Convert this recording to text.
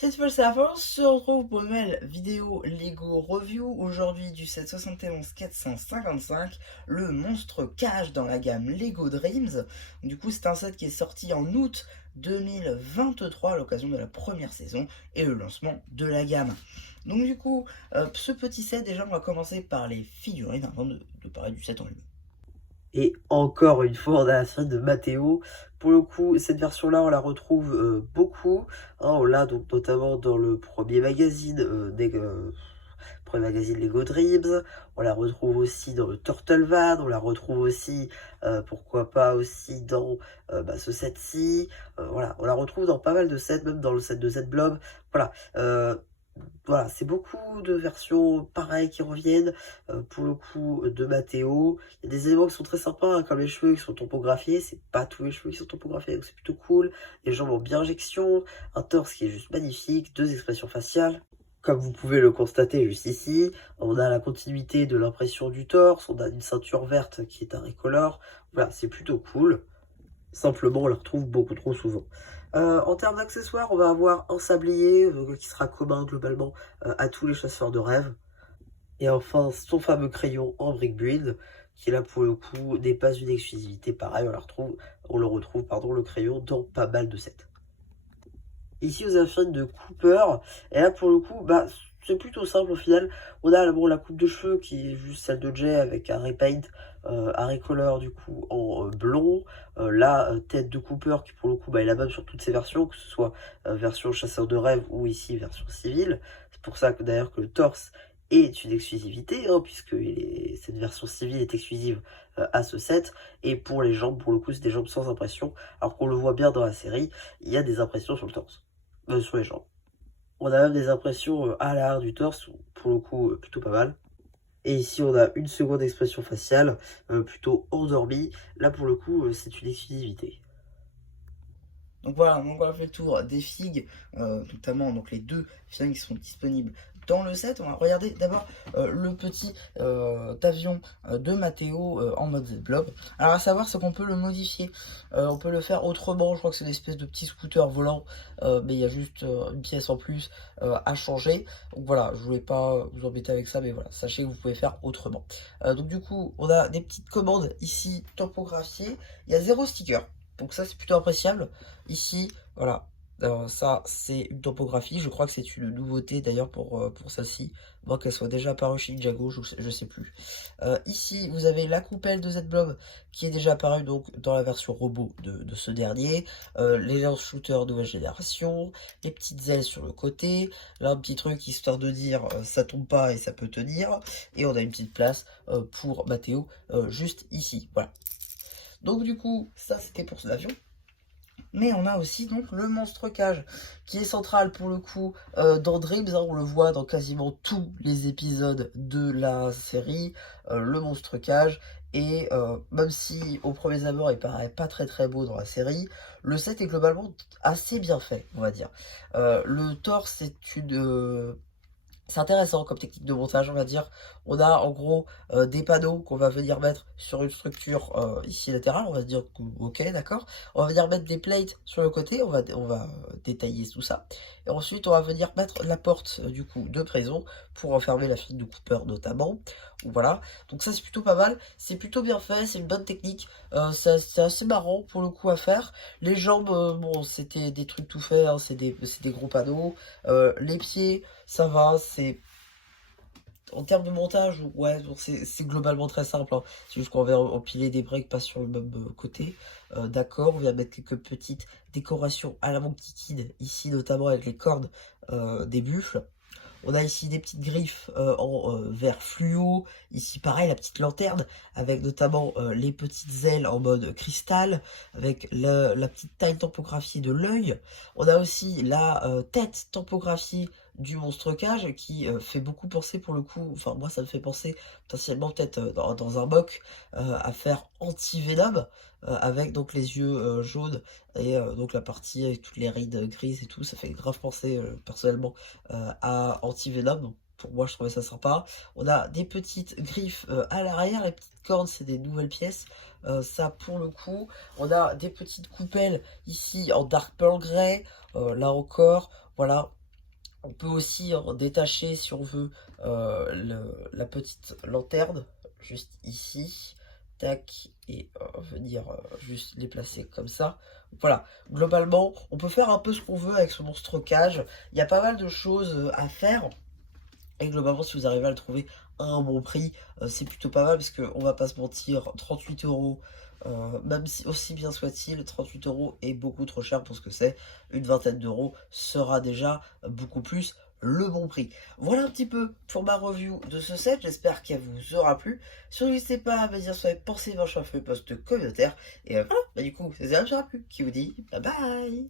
C'est Paul Savant, on se retrouve pour une nouvelle vidéo Lego Review, aujourd'hui du set 71 455, le monstre cage dans la gamme Lego Dreams. Du coup, c'est un set qui est sorti en août 2023 à l'occasion de la première saison et le lancement de la gamme. Donc du coup, ce petit set, déjà on va commencer par les figurines avant de parler du set en lui-même. Et encore une fois, on a la série de Matteo. Pour le coup, cette version-là, on la retrouve beaucoup, hein. On l'a donc notamment dans le premier magazine Lego Dreams. On la retrouve aussi dans le Turtle Van. On la retrouve aussi, pourquoi pas, aussi dans ce set-ci. Voilà, on la retrouve dans pas mal de sets, même dans le set de Z-Blob. Voilà. Voilà, c'est beaucoup de versions pareilles qui reviennent, pour le coup, de Matteo. Il y a des éléments qui sont très sympas, hein, comme les cheveux qui sont topographiés. C'est pas tous les cheveux qui sont topographiés, donc c'est plutôt cool. Les jambes en biinjection, un torse qui est juste magnifique, 2 expressions faciales. Comme vous pouvez le constater juste ici, on a la continuité de l'impression du torse, on a une ceinture verte qui est un recolor. Voilà, c'est plutôt cool. Simplement, on la retrouve beaucoup trop souvent. En termes d'accessoires, on va avoir un sablier qui sera commun globalement à tous les chasseurs de rêves. Et enfin, son fameux crayon en brick build, qui là pour le coup n'est pas une exclusivité. Pareil, on le retrouve, pardon, le crayon dans pas mal de sets. Ici, vous avez la figurine de Cooper. Et là, pour le coup, c'est plutôt simple au final. On a bon, la coupe de cheveux qui est juste celle de Jay avec un repaint, un recolor du coup en blond. La tête de Cooper qui pour le coup est la même sur toutes ses versions, que ce soit version chasseur de rêve ou ici version civile. C'est pour ça que d'ailleurs que le torse est une exclusivité, hein, puisque cette version civile est exclusive à ce set. Et pour les jambes, pour le coup, c'est des jambes sans impression. Alors qu'on le voit bien dans la série, il y a des impressions sur le torse. Sur les jambes. On a même des impressions à l'arrière du torse, pour le coup plutôt pas mal. Et ici on a une seconde expression faciale, plutôt endormie. Là pour le coup c'est une exclusivité. Donc voilà, on va faire le tour des figues, notamment donc les deux figurines qui sont disponibles dans le set. On va regarder d'abord le petit avion de Matteo en mode Z-Blob. Alors à savoir, c'est qu'on peut le modifier. On peut le faire autrement. Je crois que c'est une espèce de petit scooter volant, mais il y a juste une pièce en plus à changer. Donc voilà, je voulais pas vous embêter avec ça, mais voilà, sachez que vous pouvez faire autrement. Donc du coup, on a des petites commandes ici topographiées. Il y a 0 sticker. Donc ça, c'est plutôt appréciable. Ici, voilà, ça, c'est une topographie. Je crois que c'est une nouveauté d'ailleurs pour celle-ci. Moi, qu'elle soit déjà apparue chez Ninjago, je sais plus. Ici, vous avez la coupelle de Z-Blob qui est déjà apparue donc dans la version robot de ce dernier. Les lance-shooters nouvelle génération. Les petites ailes sur le côté. Là, un petit truc histoire de dire ça tombe pas et ça peut tenir. Et on a une petite place pour Matteo juste ici. Voilà. Donc du coup, ça c'était pour l'avion. Mais on a aussi donc le monstre cage qui est central pour le coup dans Dreams, hein, on le voit dans quasiment tous les épisodes de la série, le monstre cage. Et même si au premier abord il paraît pas très beau dans la série, le set est globalement assez bien fait, on va dire. Le torse c'est intéressant comme technique de montage, on va dire. On a en gros des panneaux qu'on va venir mettre sur une structure ici latérale. On va se dire que, ok, d'accord. On va venir mettre des plates sur le côté. On va détailler tout ça. Et ensuite, on va venir mettre la porte du coup de prison pour enfermer la fille de Cooper notamment. Voilà. Donc ça, c'est plutôt pas mal. C'est plutôt bien fait. C'est une bonne technique. C'est assez marrant pour le coup à faire. Les jambes, bon, c'était des trucs tout faits, hein, c'est des gros panneaux. Les pieds, ça va, c'est en termes de montage, ouais, bon, c'est globalement très simple, hein. C'est juste qu'on va empiler des briques pas sur le même côté. D'accord, on va mettre quelques petites décorations à la Monkey Kid, ici notamment avec les cornes des buffles. On a ici des petites griffes en vert fluo. Ici, pareil, la petite lanterne avec notamment les petites ailes en mode cristal, avec la petite taille tempographiée de l'œil. On a aussi la tête tempographiée du monstre cage qui fait beaucoup penser pour le coup, enfin moi ça me fait penser potentiellement peut-être dans un mock à faire anti-Venom avec donc les yeux jaunes et donc la partie avec toutes les rides grises et tout, ça fait grave penser personnellement à Anti-Venom. Donc, pour moi, je trouvais ça sympa. On a des petites griffes à l'arrière. Les petites cornes, c'est des nouvelles pièces. Ça, pour le coup. On a des petites coupelles ici en Dark Pearl Grey. Là encore, voilà. On peut aussi détacher, si on veut, la petite lanterne, juste ici, tac, et venir juste les placer comme ça. Voilà, globalement, on peut faire un peu ce qu'on veut avec ce monstre cage. Il y a pas mal de choses à faire. Et globalement, si vous arrivez à le trouver à un bon prix, c'est plutôt pas mal parce qu'on va pas se mentir, 38 €, même si aussi bien soit-il, 38 € est beaucoup trop cher pour ce que c'est. Une vingtaine d'euros sera déjà beaucoup plus le bon prix. Voilà un petit peu pour ma review de ce set, j'espère qu'elle vous aura plu. Surtout n'hésitez pas à me dire ce que vous avez pensé dans le post communautaire. Et voilà, bah du coup, c'est ça que j'aurai plu, qui vous dit bye bye.